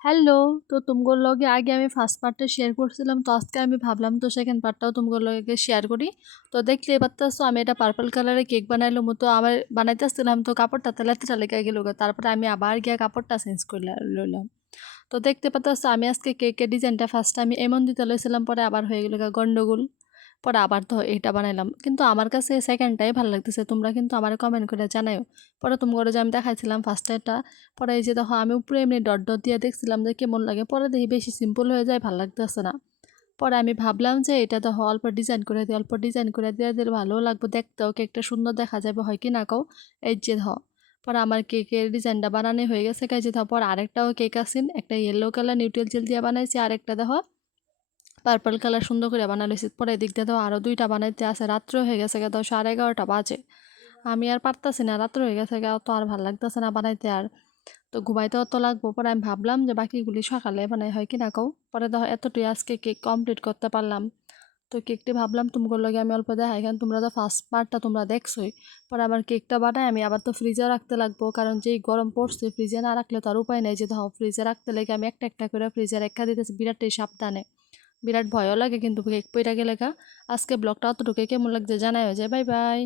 Hello! তো তুমগোর লগে আগে আমি ফার্স্ট পার্টটা শেয়ার করছিলাম। তো আজকে আমি ভাবলাম তো সেকেন্ড পার্টটাও তুমগোর লগে শেয়ার করি। তো দেখতেই পারতাছো আমি এটা পার্পল কালারের কেক বানাইলাম। তো আবার বানাইতেছিলাম তো কাপড়টাতে লেতেরা লেগে গেল। তারপরে আমি আবার গিয়া কাপড়টা চেঞ্জ করে লইলাম। তো দেখতে পারতাছো আমি আজকে কেকের ডিজাইনটা ফার্স্ট আমি এমন দিতে লইছিলাম, পরে আবার হয়ে গেল গন্ডগোল। পরে আবার তো এটা বানাইলাম। কিন্তু আমার কাছে সেকেন্ডটাই ভালো লাগতেছে। তোমরা কিন্তু আমারে কমেন্ট করে জানাইও। পরে তোমাকে যে আমি দেখাইছিলাম ফার্স্টেরটা, পরে এই যে দেখো আমি উপরে এমনি ডট ডট দিয়ে দেখছিলাম যে কেমন লাগে। পরে দেখি বেশি সিম্পল হয়ে যায়, ভালো লাগতেছে না। পরে আমি ভাবলাম যে এটা দেখো অল্প ডিজাইন করে দিই, অল্প ডিজাইন করে দিয়ে দিলে ভালোও লাগবে দেখতেও, কেকটা সুন্দর দেখা যাবে, হয় কি না কও? এই যে ধ পরে আমার কেকের ডিজাইনটা বানানো হয়ে গেছে। কাজে ধর পর আরেকটাও কেক আসিন, একটা ইয়েলো কালার নিউট্রাল জেল দিয়ে বানাইছি, আরেকটা দেখো পার্পল কালার সুন্দর করে বানাইছি। পরে এদিক দিয়ে তো আরও দুইটা বানাইতে আছে, রাত্র হয়ে গেছে গা, তো 11:30 বাজে। আমি আর পারতাছি না, রাত্র হয়ে গেছে গা, তো আর ভাল লাগতেছে না বানাইতে আর। তো ঘুমাইতেও তো লাগবো। পরে আমি ভাবলাম যে বাকিগুলি সকালে বানাই, হয় কি না কও? পরে দেখো এতটুকু আজকে কেক কমপ্লিট করতে পারলাম। তো কেকটি ভাবলাম তোমার লগে আমি অল্প দেখাই, কারণ তোমরা তো ফার্স্ট পার্টটা তোমরা দেখছোই। পরে আবার কেকটা বানাই আমি আবার তো ফ্রিজে রাখতে লাগবো, কারণ যেই গরম পড়ছে ফ্রিজে না রাখলে তো আর উপায় নেই। যে ধরো ফ্রিজে রাখতে লেগে আমি একটা একটা করে ফ্রিজে রেখা দিতেছি, বিরাটই সাবধানে। বিরাট ভয়ও লাগে কিন্তু কেক পইরা গেলে গা। আজকে ব্লগটা অতটুকু, কেমন লাগছে জানাই। হয়ে যায়, বাই বাই।